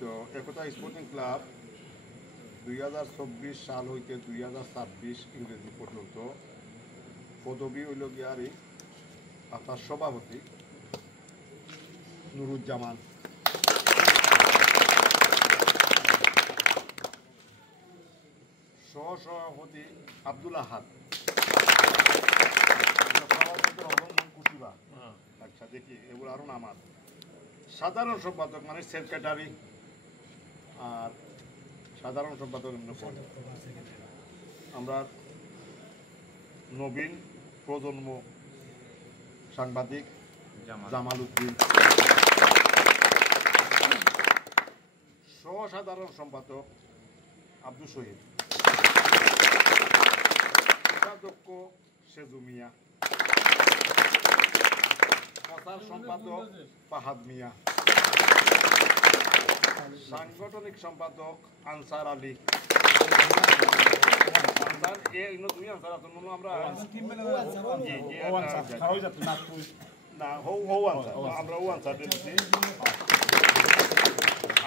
তো একতা sporting club 2024 সাল হইতে 2026 ইংরেজি পর্যন্ত পদবী হইল গিয়ারি আপনার সভাপতি নুরুজ্জামান, সহসভাপতি আব্দুল আহাদ, কুটিবা, আচ্ছা দেখি এগুলো আরো নাম আছে। সাধারণ সম্পাদক মানে সেক্রেটারি, আর সাধারণ সম্পাদক আমরা নবীন প্রজন্ম সাংবাদিক জামাল উদ্দিন, সহসাধারণ সম্পাদক আব্দুল শহীদ, উপাধ্যক্ষ সেজু মিয়া, প্রচার সম্পাদক ফাহাদ মিয়া, সাংগঠনিক সম্পাদক আনসার আলী। তুমি আনসার আছো আমরা আমরা ও আনসার দিচ্ছি।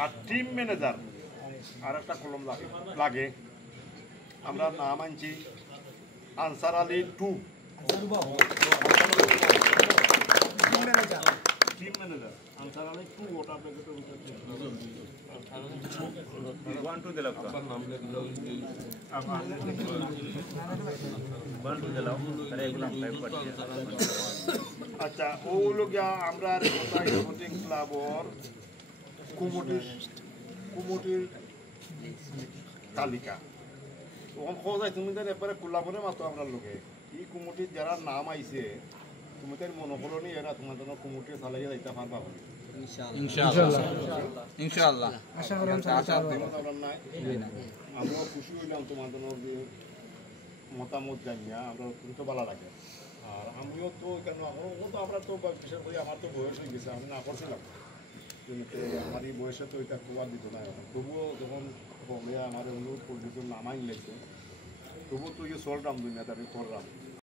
আর টিম ম্যানেজার আর একটা কলম লাগে, আমরা নাম আনছি answer Ali 2। Team manager answer Ali 2 ওটা আপনাকে তো 1 2 দিলাম আপনার নাম লিখলো 1 2 দিলাম আরে এগুলো টাইপ করছি। আচ্ছা ও লোগা আমরা কথা স্পোর্টিং ক্লাবর কুমুটির তালিকা তখন খোঁজাই তুমি তো একবারে কোলাবনে মাত্র আমরা লোকে এই কুমুটির যারা নাম আইছে তুমি তার মনোফলনি এরা তোমার জন্য কুমুটি চালাইয়া যাইতে পারবা বলে ইনশাআল্লাহ আমরাও খুশি হইলাম তোমার জন্য মতামত জানিয়া আমরা কিন্তু ভালো লাগে। আর আমিও তো কেন এখনো তো আমরা তো বিশেষ করে আমার তো বয়স হয়ে গেছে, আমি না করছিলাম কিন্তু আমার এই বয়সে তো এটা খবর দিত না এখন। তবুও যখন হবে আমার অনুরোধ করছিল নামাই লাগছে তবুও তো ইয়ে চলতাম দুনিয়াতে আমি করলাম।